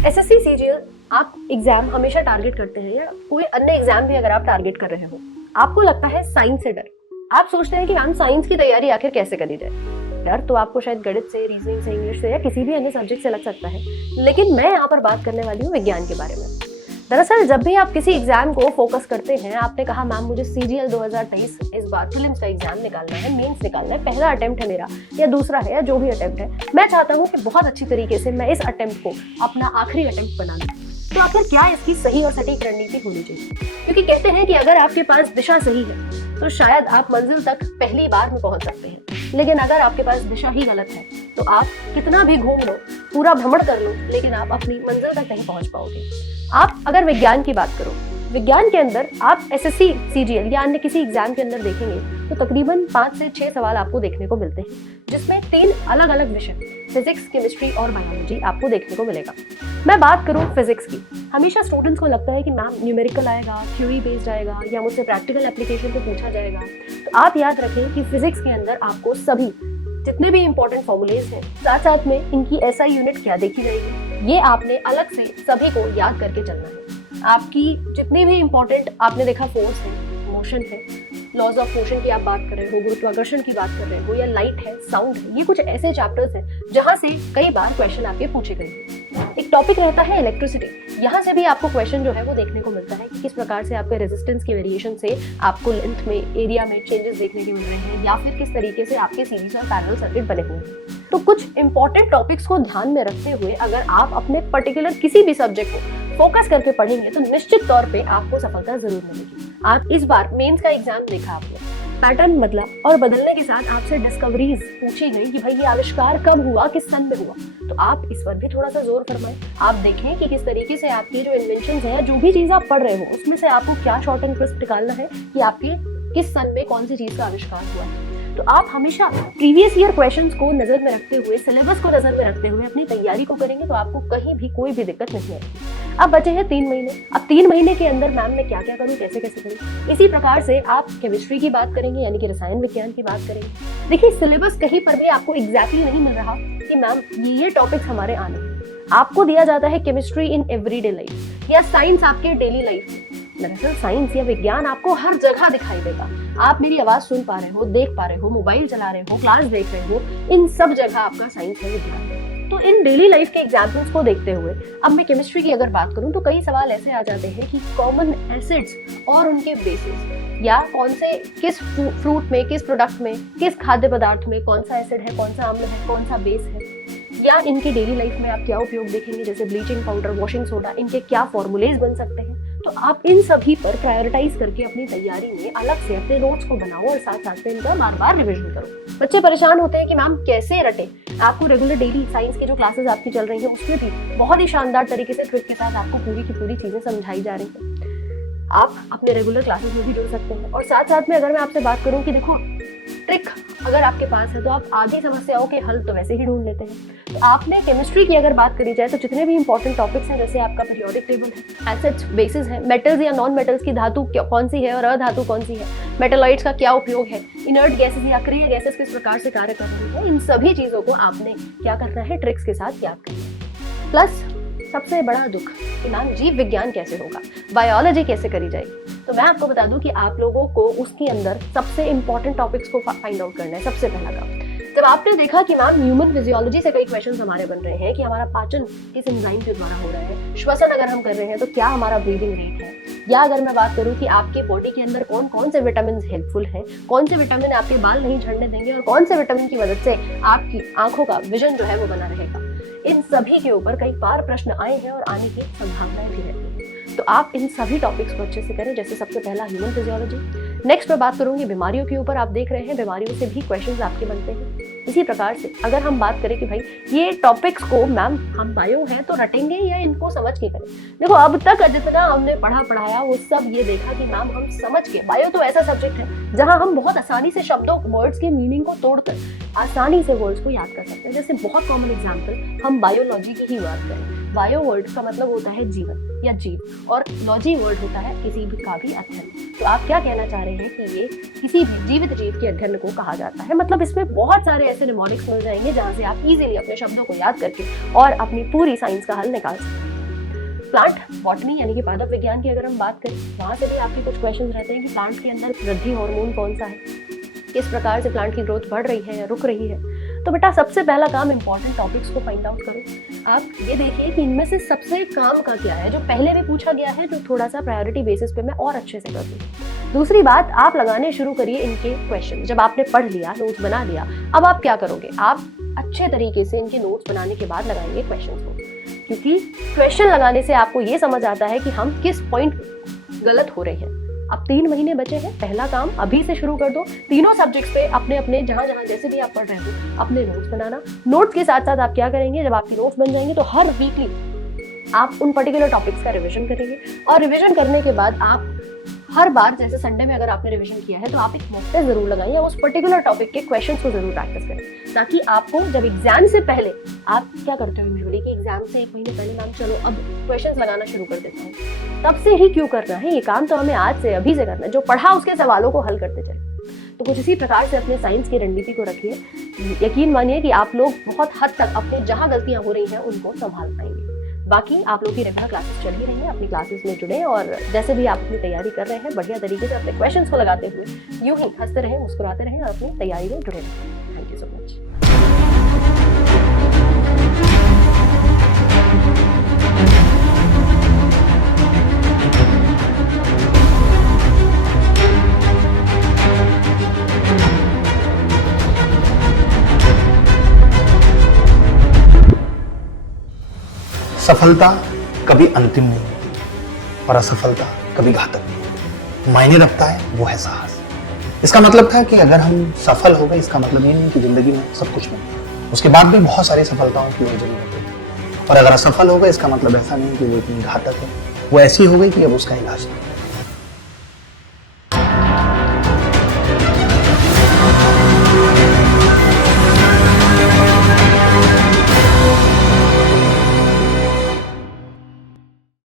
SSC CGL आप exam हमेशा target करते हैं या कोई अन्य एग्जाम भी अगर आप टारगेट कर रहे हो, आपको लगता है साइंस से डर। आप सोचते हैं कि हम साइंस की तैयारी आखिर कैसे करी जाए। डर तो आपको शायद गणित से, रीजनिंग से, इंग्लिश से या किसी भी अन्य सब्जेक्ट से लग सकता है, लेकिन मैं यहाँ पर बात करने वाली हूँ विज्ञान के बारे में। दरअसल जब भी आप किसी एग्जाम को फोकस करते हैं, आपने कहा मैम मुझे सीजीएल 2023 इस बार प्रीलिम्स का एग्जाम निकालना है, मेंस निकालना है, पहला अटेम्प्ट है मेरा या दूसरा है या जो भी अटेम्प्ट है, मैं चाहता हूँ कि बहुत अच्छी तरीके से मैं इस अटेम्प्ट को अपना आखिरी अटेम्प्ट बना लूं। तो आखिर क्या इसकी सही और सटीक रणनीति होनी चाहिए? क्योंकि कहते हैं कि अगर आपके पास दिशा सही है तो शायद आप मंजिल तक पहली बार में पहुंच सकते हैं, लेकिन अगर आपके पास दिशा ही गलत है तो आप कितना भी घूम लो, पूरा भ्रमण कर लो, लेकिन आप अपनी मंजिल तक नहीं पहुंच पाओगे। आप अगर विज्ञान की बात करो, विज्ञान के अंदर आप एसएससी सीजीएल या अन्य किसी एग्जाम के अंदर देखेंगे तो तकरीबन 5 से 6 सवाल आपको देखने को मिलते हैं, जिसमें 3 अलग अलग विषय फिजिक्स, केमिस्ट्री और बायोलॉजी आपको देखने को मिलेगा। मैं बात करूं फिजिक्स की, हमेशा स्टूडेंट्स को लगता है कि मैम न्यूमेरिकल आएगा, थ्योरी बेस्ड आएगा या मुझसे प्रैक्टिकल एप्लीकेशन पे पूछा जाएगा। तो आप याद रखें कि फिजिक्स के अंदर आपको सभी जितने भी इंपॉर्टेंट फॉर्मूलेज हैं, साथ साथ में इनकी एसआई यूनिट क्या देखी जाएगी, ये आपने अलग से सभी को याद करके चलना है। आपकी जितनी भी इंपॉर्टेंट आपने देखा फोर्स है, मोशन है, लॉज ऑफ मोशन की आप बात कर रहे हो, गुरुत्वाकर्षण की बात कर रहे हो या लाइट है, साउंड है, ये कुछ ऐसे चैप्टर्स हैं जहां से कई बार क्वेश्चन आपके पूछे गए हैं। एक टॉपिक रहता है इलेक्ट्रिसिटी, यहाँ से भी आपको क्वेश्चन जो है वो देखने को मिलता है कि किस प्रकार से आपके रेजिस्टेंस की वेरिएशन से आपको लेंथ में, एरिया में चेंजेस देखने को मिल रहे हैं, या फिर किस तरीके से आपके सीरीज और पैरेलल सर्किट बने हुए हैं। तो कुछ इंपॉर्टेंट टॉपिक्स को ध्यान में रखते हुए अगर आप अपने पर्टिकुलर किसी भी सब्जेक्ट को फोकस करके पढ़ेंगे तो निश्चित तौर पे आपको सफलता जरूर मिलेगी। आप इस बार मेंस का एग्जाम देखा, आपने पैटर्न बदला और बदलने के साथ आपसे डिस्कवरीज पूछी गई कि भाई ये आविष्कार कब हुआ, किस सन में हुआ, तो आप इस पर भी थोड़ा सा जोर फरमाएं। आप देखें कि किस तरीके से आपकी जो इन्वेंशंस है, जो भी चीज आप पढ़ रहे हो, उसमें से आपको क्या शॉर्ट एंड क्रिस्प निकालना है कि आपके किस सन में कौन सी चीज का आविष्कार हुआ है। तो आप हमेशा प्रीवियस ईयर क्वेश्चंस को नजर में रखते हुए, सिलेबस को नजर में रखते हुए अपनी तैयारी को करेंगे तो आपको कहीं भी कोई भी दिक्कत नहीं आएगी। अब बचे हैं 3 महीने। अब 3 महीने के अंदर मैम मैं क्या क्या करूं, कैसे कैसे करूं, इसी प्रकार से आप केमिस्ट्री की बात करेंगे, यानी कि रसायन विज्ञान की बात करेंगे। देखिए सिलेबस कहीं पर भी आपको एग्जैक्टली नहीं मिल रहा कि मैम ये टॉपिक्स हमारे आने हैं। आपको दिया जाता है केमिस्ट्री इन एवरीडे लाइफ या साइंस आपके डेली लाइफ। दरअसल साइंस या विज्ञान आपको हर जगह दिखाई देगा। आप मेरी आवाज सुन पा रहे हो, देख पा रहे हो, मोबाइल चला रहे हो, क्लास देख रहे हो, इन सब जगह आपका साइंस है, विज्ञान है। तो इन डेली लाइफ के एग्जाम्पल्स को देखते हुए अब मैं केमिस्ट्री की अगर बात करूं तो कई सवाल ऐसे आ जाते हैं कि कॉमन एसिड्स और उनके बेसिस, या कौन से किस फ्रूट में, किस प्रोडक्ट में, किस खाद्य पदार्थ में कौन सा एसिड है, कौन सा अम्ल है, कौन सा बेस है, या इनके डेली लाइफ में आप क्या उपयोग देखेंगे, जैसे ब्लीचिंग पाउडर, वॉशिंग सोडा, इनके क्या फॉर्मूलेज बन सकते हैं। तो आप इन सभी पर प्रायोरिटाइज करके अपनी तैयारी में अलग से अपने नोट्स को बनाओ और साथ साथ में इनका बार बार रिवीजन करो। बच्चे परेशान होते हैं कि मैम कैसे रटे। आपको रेगुलर डेली साइंस की जो क्लासेस आपकी चल रही है उसमें भी बहुत ही शानदार तरीके से ट्रिक के साथ आपको पूरी की पूरी चीजें समझाई जा रही है। आप अपने रेगुलर क्लासेस में भी जुड़ सकते हैं। और साथ साथ में अगर मैं आपसे बात करूं कि देखो ट्रिक अगर आपके पास है तो आप आधी समस्याओं के हल तो वैसे ही ढूंढ लेते हैं। तो आपने केमिस्ट्री की अगर बात करी जाए तो जितने भी इंपॉर्टेंट टॉपिक्स हैं, जैसे आपका पीरियोडिक टेबल है, एसिड्स, बेसिस है, मेटल्स या नॉन मेटल्स की धातु कौन सी है और अधातु कौन सी है, मेटालॉइड्स का क्या उपयोग है, इनर्ट गैसेस या अक्रिय गैसेस किस प्रकार से कार्य कर रही है, इन सभी चीजों को आपने क्या करना है, ट्रिक्स के साथ याद करना है। प्लस सबसे बड़ा दुख कि मैम जीव विज्ञान कैसे होगा, बायोलॉजी कैसे करी जाएगी। तो मैं आपको बता दूं कि आप लोगों को उसके अंदर सबसे इंपॉर्टेंट टॉपिक्स को फाइंड आउट करना है। सबसे पहला काम, जब आपने देखा कि मैम ह्यूमन फिजियोलॉजी से कई क्वेश्चंस हमारे बन रहे हैं कि हमारा पाचन किस एंजाइम के द्वारा हो रहा है, श्वसन अगर हम कर रहे हैं तो क्या हमारा ब्रीदिंग रेट है, या अगर मैं बात करूं कि आपके बॉडी के अंदर कौन कौन से विटामिन हेल्पफुल हैं, कौन से विटामिन आपके बाल नहीं झड़ने देंगे और कौन से विटामिन की मदद से आपकी आंखों का विजन जो है वो बना रहेगा, इन सभी के ऊपर कई बार प्रश्न आए हैं और आने की संभावनाएं भी रहती हैं। तो आप इन सभी टॉपिक्स को अच्छे से करें। जैसे सबसे पहला ह्यूमन फिजियोलॉजी, नेक्स्ट मैं बात करूंगी बीमारियों के ऊपर। आप देख रहे हैं बीमारियों से भी क्वेश्चंस आपके बनते हैं। इसी प्रकार से अगर हम बात करें कि भाई ये टॉपिक्स को मैम हम बायो हैं तो रटेंगे या इनको समझ के करें। देखो अब तक जितना हमने पढ़ाया वो सब ये देखा कि मैम हम समझ के, बायो तो ऐसा सब्जेक्ट है जहां हम बहुत आसानी से शब्दों, वर्ड्स के मीनिंग को तोड़कर आसानी से वर्ड्स को याद कर सकते हैं। जैसे बहुत कॉमन एग्जाम्पल हम बायोलॉजी की ही बात करें बायो वर्ड का मतलब होता है जीवन या जीव, और लॉजी वर्ड होता है किसी भी का भी अध्ययन। तो आप क्या कहना चाह रहे हैं कि ये किसी भी जीवित जीव के अध्ययन को कहा जाता है। मतलब इसमें बहुत सारे ऐसे निमोनिक्स मिल जाएंगे जहां से आप इजीली अपने शब्दों को याद करके और अपनी पूरी साइंस का हल निकाल सकते हैं। प्लांट बॉटनी यानी कि पादप विज्ञान की अगर हम बात करें, वहां से भी आपके कुछ क्वेश्चन रहते हैं कि प्लांट के अंदर वृद्धि हार्मोन कौन सा है, किस प्रकार से प्लांट की ग्रोथ बढ़ रही है या रुक रही है। तो बेटा सबसे पहला काम इंपॉर्टेंट टॉपिक्स को फाइंड आउट करो। आप ये देखिए कि इनमें से सबसे काम का क्या है, जो पहले भी पूछा गया है, जो थोड़ा सा प्रायोरिटी बेसिस पे मैं और अच्छे से कर दूँ। दूसरी बात, आप लगाने शुरू करिए इनके क्वेश्चन। जब आपने पढ़ लिया, नोट्स बना लिया, अब आप क्या करोगे, आप अच्छे तरीके से इनके नोट्स बनाने के बाद लगाएंगे क्वेश्चन को, क्योंकि क्वेश्चन लगाने से आपको ये समझ आता है कि हम किस पॉइंट गलत हो रहे हैं। अब 3 महीने बचे हैं, पहला काम अभी से शुरू कर दो। तीनों सब्जेक्ट्स पे अपने अपने जहां जहां जैसे भी आप पढ़ रहे हो अपने नोट्स बनाना। नोट्स के साथ साथ आप क्या करेंगे, जब आपकी नोट्स बन जाएंगे तो हर वीकली आप उन पर्टिकुलर टॉपिक्स का रिवीजन करेंगे, और रिवीजन करने के बाद आप हर बार, जैसे संडे में अगर आपने रिवीजन किया है तो आप एक मॉक टेस्ट जरूर लगाइए, उस पर्टिकुलर टॉपिक के क्वेश्चंस को जरूर प्रैक्टिस करें, ताकि आपको जब एग्जाम से पहले, आप क्या करते हो यूजुअली कि एग्जाम से 1 महीने पहले मैम चलो अब क्वेश्चंस लगाना शुरू कर देता हूँ, तब से ही क्यों करना है, ये काम तो हमें आज से अभी से करना है। जो पढ़ा उसके सवालों को हल करते चले। तो कुछ इसी प्रकार से अपने साइंस की रणनीति को रखिए। यकीन मानिए कि आप लोग बहुत हद तक अपने जहां गलतियां हो रही हैं उनको संभाल पाएंगे। बाकी आप लोग की रेगुलर क्लासेस चल ही रही हैं, अपनी क्लासेस में जुड़े, और जैसे भी आप अपनी तैयारी कर रहे हैं बढ़िया तरीके से अपने क्वेश्चंस को लगाते हुए यूं ही हंसते रहें, मुस्कुराते रहें और अपनी तैयारी में जुड़े रहें। Thank you so much. सफलता कभी अंतिम नहीं है और असफलता कभी घातक नहीं। मायने रखता है वो है साहस। इसका मतलब था कि अगर हम सफल हो गए, इसका मतलब ये नहीं कि जिंदगी में सब कुछ नहीं, उसके बाद भी बहुत सारी सफलताओं की वजह है। और अगर असफल हो गए, इसका मतलब ऐसा नहीं कि वो इतनी घातक है, वो ऐसी हो गई कि अब उसका इलाज नहीं।